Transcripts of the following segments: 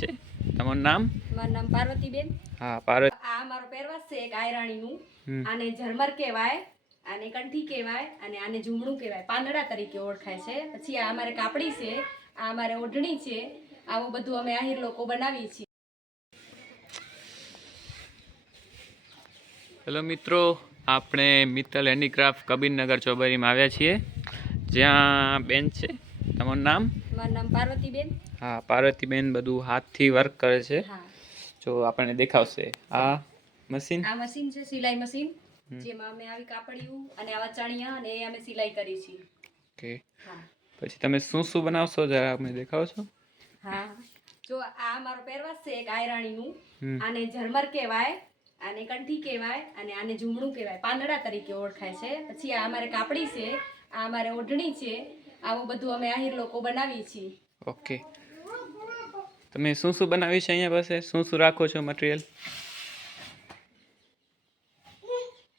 છે. તમારું નામ? મારું નામ પાર્વતીબેન. હા પાર્વતી આ મારો પહેરવાશ છે એક આયરાણીનું. આને ઝરમર કહેવાય આને કંઠી કહેવાય અને આને ઝૂમણું કહેવાય. પાંદડા તરીકે ઓળખાય છે. પછી આ અમારે કાપડી છે આ અમારે ઓઢણી છે આવું બધું અમે આહિર લોકો બનાવીએ છીએ. હેલો મિત્રો આપણે મિત્તલ હેન્ડીક્રાફ્ટ કબીરનગર ચોબારીમાં આવ્યા છીએ. જ્યાં બેન છે. તમારું નામ? મારું નામ પાર્વતીબેન. હા પાર્વતીબેન બધું હાથથી વર્ક કરે છે. જો આપણને દેખાવશે. આ મશીન આ મશીન છે સિલાઈ મશીન જેમાં અમે આવી કાપડિયું અને આવા ચણિયા અને એ અમે સિલાઈ કરી છે ઓકે. હા. પછી તમે શું શું બનાવશો જરા અમને દેખાવશો હા. જો આ મારો પહેરવાશ છે એક આયરાણીનું. આને ઝરમર કહેવાય આને કંઠી કહેવાય અને આને ઝૂમણું કહેવાય. પાંદડા તરીકે ઓળખાય છે. પછી આ અમારે કાપડી છે આ અમારે ઓઢણી છે આવું બધું અમે આહિર લોકો બનાવીએ છીએ. ઓકે. તમે શું શું બનાવ્યું છે અહીંયા પાસે? શું શું રાખો છો મટીરિયલ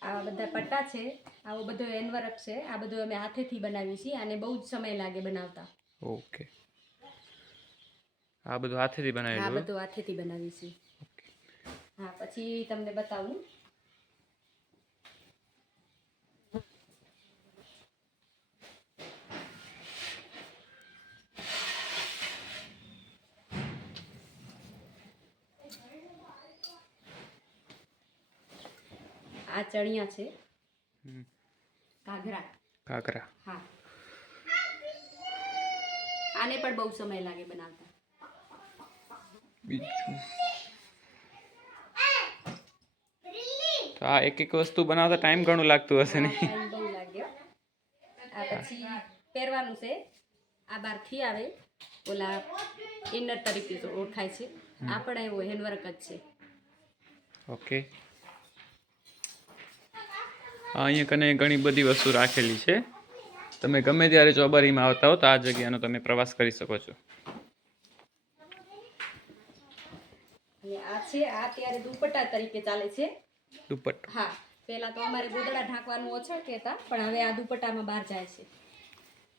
આવા બધા પટ્ટા છે આવો બધો એનવરક છે આ બધું અમે હાથેથી બનાવીએ છીએ અને બહુ જ સમય લાગે બનાવતા. ઓકે. આ બધું હાથેથી આ બધું હાથેથી બનાવીએ છીએ. હા પછી તમને બતાવું. આ ચણિયા છે. ઘાઘરા. ઘાઘરા. હા. આને પણ બહુ સમય લાગે બનાવતા. બીજું? તો આ એક એક વસ્તુ બનાવતા ટાઈમ ઘણું લાગતું હશે ને? બહુ લાગ્યો આ પછી પહેરવાનું છે. આ બહારથી આવે. ઓલા ઇનર તરીકે ઓળખાય છે. આ પણ એવો હેન્ડવર્ક જ છે. ઓકે અહીંયા કને ઘણી બધી વસ્તુ રાખેલી છે. તમે ગમે ત્યારે ચોબારીમાં આવતા હો તો આ જગ્યાનો તમે પ્રવાસ કરી શકો છો. આ છે આ ત્યારે દુપટ્ટા તરીકે ચાલે છે. દુપટ્ટો. હા પહેલા તો અમારે ગોદડા ઢાંકવાનું ઓછળ કહેતા પણ હવે આ દુપટ્ટામાં બહાર જાય છે.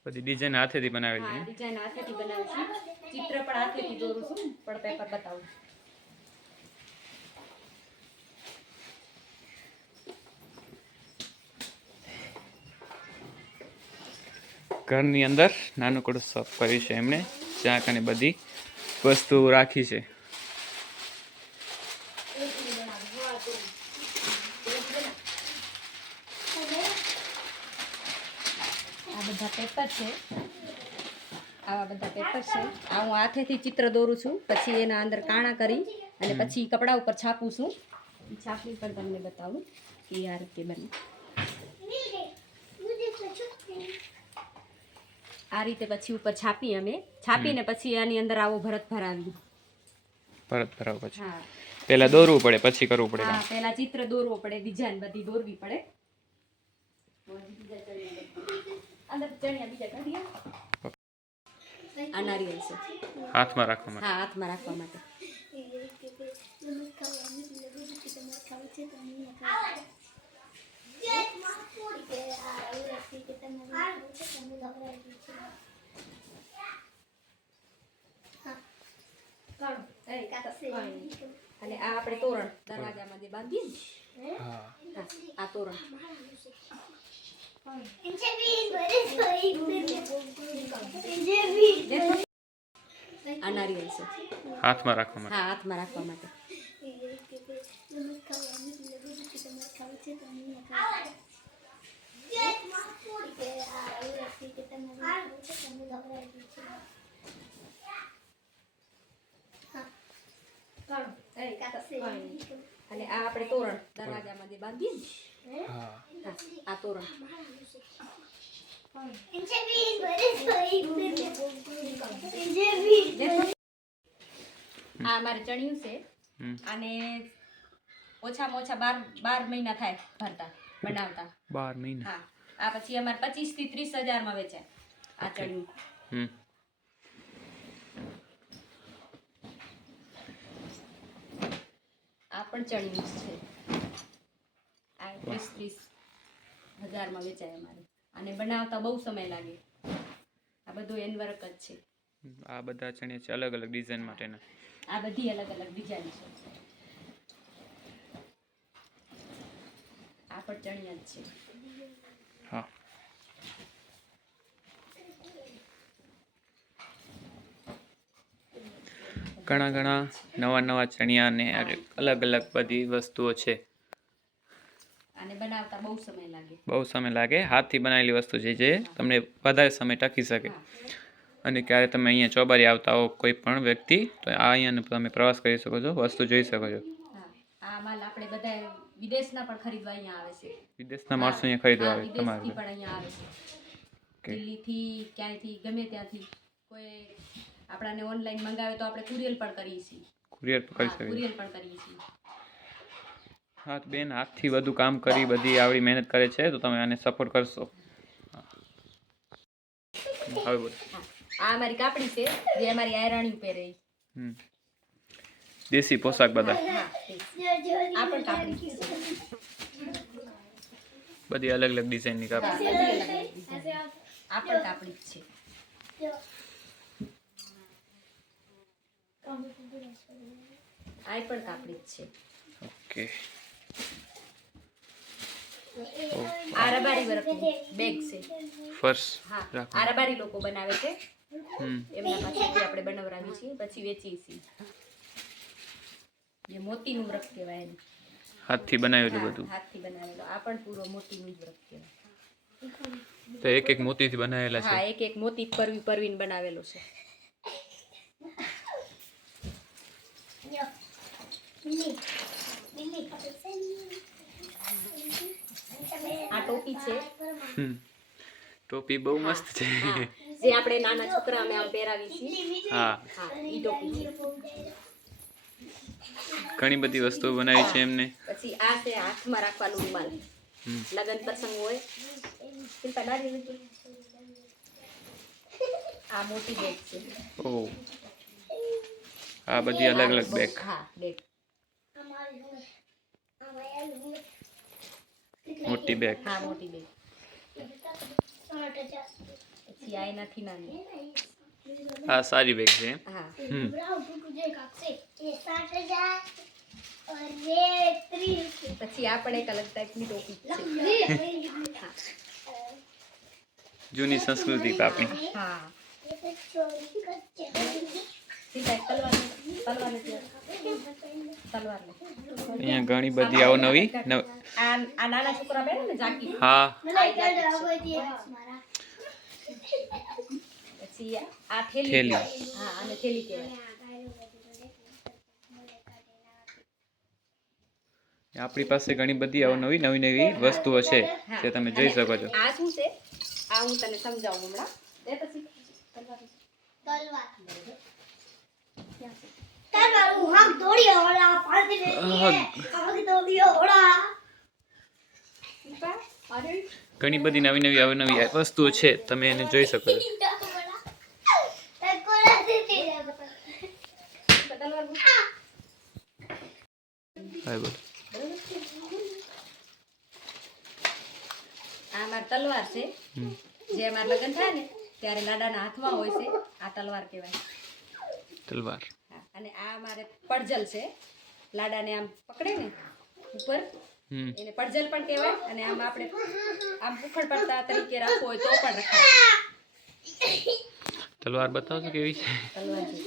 બધી ડિઝાઇન હાથેથી બનાવેલી છે ડિઝાઇન હાથેથી બનાવું છું. ચિત્ર પણ હાથેથી દોરું છું પણ પેપર બતાવું ઘરની અંદર નાનકડું શોપ કર્યું છે એમણે. જ્યાં કને બધી વસ્તુઓ રાખી છે. આ બધા પેપર છે. આવા બધા પેપર છે. આ હું હાથેથી ચિત્ર દોરું છું. પછી એના અંદર કાણા કરી અને પછી કપડા ઉપર છાપું છું. છાપી પર તમને બતાવું કે આ રીતે બને. આ રીતે પછી ઉપર છાપી અમે. છાપીને પછી આની અંદર આવો ભરત ભરાવી. ભરત ભરાવ પછી. હા. પહેલા દોરવું પડે પછી કરવું પડે. હા પહેલા ચિત્ર દોરવો પડે ડિઝાઇન બધી દોરવી પડે. અંદર ચણિયા બીજા કાઢી આ નારિયેલ છે. હાથમાં રાખવા માટે. હા હાથમાં રાખવા માટે અને આ આપણે તોરણ બાંધીએ ને આ તોરણ આ નારિયેળ છે હાથમાં રાખવા માટે. હા હાથમાં રાખવા માટે. આપણે તોરણ દરવાજામાં જે બાંધીએ ને? હા. આ તોરણ. આ મારે ચણિયું છે. અને ઓછામાં ઓછા બાર બાર મહિના થાય ભરતા બનાવતા. બાર મહિના. હા. આ પછી અમારે પચીસથી ત્રીસ હજારમાં વેચાય આ ચણિયું. જ છે. આ ત્રીસ ત્રીસ હજારમાં વેચાય અમારે. અને બનાવતા બહુ સમય લાગે. આ બધું એનવર્ક જ છે. આ બધા ચણિયા છે અલગ અલગ ડિઝાઇન માટેના. આ બધી અલગ અલગ ડિઝાઇન છે. આ પણ ચણિયા જ છે. હા. ઘણા ઘણા નવા નવા ચણિયા ને અલગ અલગ બધી વસ્તુઓ છે. બહુ સમય લાગે. હાથથી બનાવેલી વસ્તુ છે જે તમને વધારે સમય ટકી શકે. અને ક્યારે તમે અહીંયા ચોબારી આવતા હો કોઈ પણ વ્યક્તિ તો આ અહીંયા તમે પ્રવાસ કરી શકો છો વસ્તુ જોઈ શકો છો. આ માલ આપણે બધા વિદેશના પણ ખરીદવા અહીંયા આવે છે. વિદેશના માણસો અહીંયા ખરીદવા આવે તમારે પણ અહીંયા આવે છે. દિલ્હીથી ક્યાંયથી ગમે ત્યાંથી કોઈ આપણાને ઓનલાઈન મંગાવે તો આપણે કુરિયર પણ કરીએ છીએ. કુરિયર કરી શકીએ. કુરિયર પણ કરીએ છીએ. હા તો બેન હાથથી બધું કામ કરી બધી આવડી મહેનત કરે છે તો તમે આને સપોર્ટ કરશો. હવે બોલ. આ અમારી કાપડી છે જે અમારી આયરાણી પહેરે હમ. દેશી પોશાક બધા. આ પણ કાપડી બધી અલગ અલગ ડિઝાઇનની કાપડ. આ પણ કાપડી છે. આ પણ કાપડી જ છે. ઓકે. આરાબારી વર્ક બેગ છે. ફર્શ હા આરાબારી લોકો બનાવે છે. એમના પાસેથી આપણે બનાવરાવી છીએ પછી વેચીએ છીએ. જે મોતીનું વ્રત કહેવાય એને. હાથથી બનાવેલું બધું. હાથથી બનાવેલો. આ પણ પૂરો મોતીનું વ્રત કહેવાય. તો એક એક મોતીથી બનાવેલા હા એક એક મોતી પરવી પરવીને બનાવેલો છે. આ ટોપી છે. ટોપી બહુ મસ્ત છે. જે આપણે નાના છોકરાઓને આમ પહેરાવીએ છીએ. હા. ઈ ટોપી છે. ઘણી બધી વસ્તુઓ બનાવી છે એમને. પછી આ છે હાથમાં રાખવાનું રૂમાલ. લગન પ્રસંગ હોય. ચિંતા ના રહેવી આ મોટી બેગ છે. ઓ. આ બધી અલગ અલગ બેગ. હા બેગ. મોટી બેગ હા મોટી બેગ પછી આ એનાથી નાની. હા સારી બેગ છે. હા. પછી આ પણ એક અલગ ટાઈપની ટોપી છે. જૂની સંસ્કૃતિ આપણી. હા. સીધા એક અહીંયા ઘણી બધી અવનવી નવી આ આ નાના છોકરા પહેરે ને જાકી હા. આ એક જાકી છે. પછી આ થેલી. થેલી. હા આને થેલી કહેવાય. આપણી પાસે ઘણી બધી આવો નવી નવી વસ્તુઓ છે જે તમે જોઈ શકો છો. આ શું છે? આ હું તને સમજાવું હમણાં. તે પછી. તલવાર. દીપા, અરે, ઘણી બધી નવી નવી અવનવી વસ્તુઓ છે તમે એને જોઈ શકો છો. આ તલવાર છે. જે અમારા લગ્ન થાય ને ત્યારે લાડાના હાથમાં હોય છે. આ તલવાર કહેવાય. તલવાર. આ મારે પડજલ છે. લાડાને આમ પકડે ને ઉપર. એને પડજલ પણ કહેવાય અને આમ આપણે આમ ઉખડ પડતા તરીકે રાખવો હોય તો પણ રખાય. તલવાર બતાવશો કેવી છે? તલવાર છે.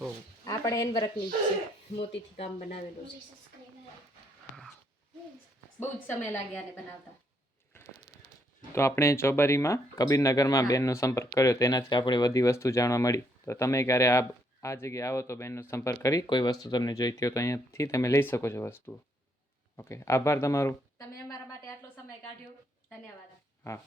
ઓહ આ પણ એન વર્કની છે. મોતીથી કામ બનાવેલું છે. બહુ જ સમય લાગ્યા ને બનાવતા. તો આપણે ચોબારીમાં કબીરનગરમાં બેનનો સંપર્ક કર્યો. તેનાથી આપણે બધી વસ્તુ જાણવા મળી. તો તમે ક્યારે આ આ જગ્યાએ આવો તો બેનનો સંપર્ક કરી. કોઈ વસ્તુ તમને જોઈતી હોય તો અહીંયાથી તમે લઈ શકો છો વસ્તુઓ. ઓકે. આભાર તમારો. તમે અમારા માટે આટલો સમય કાઢ્યો. ધન્યવાદ. હા.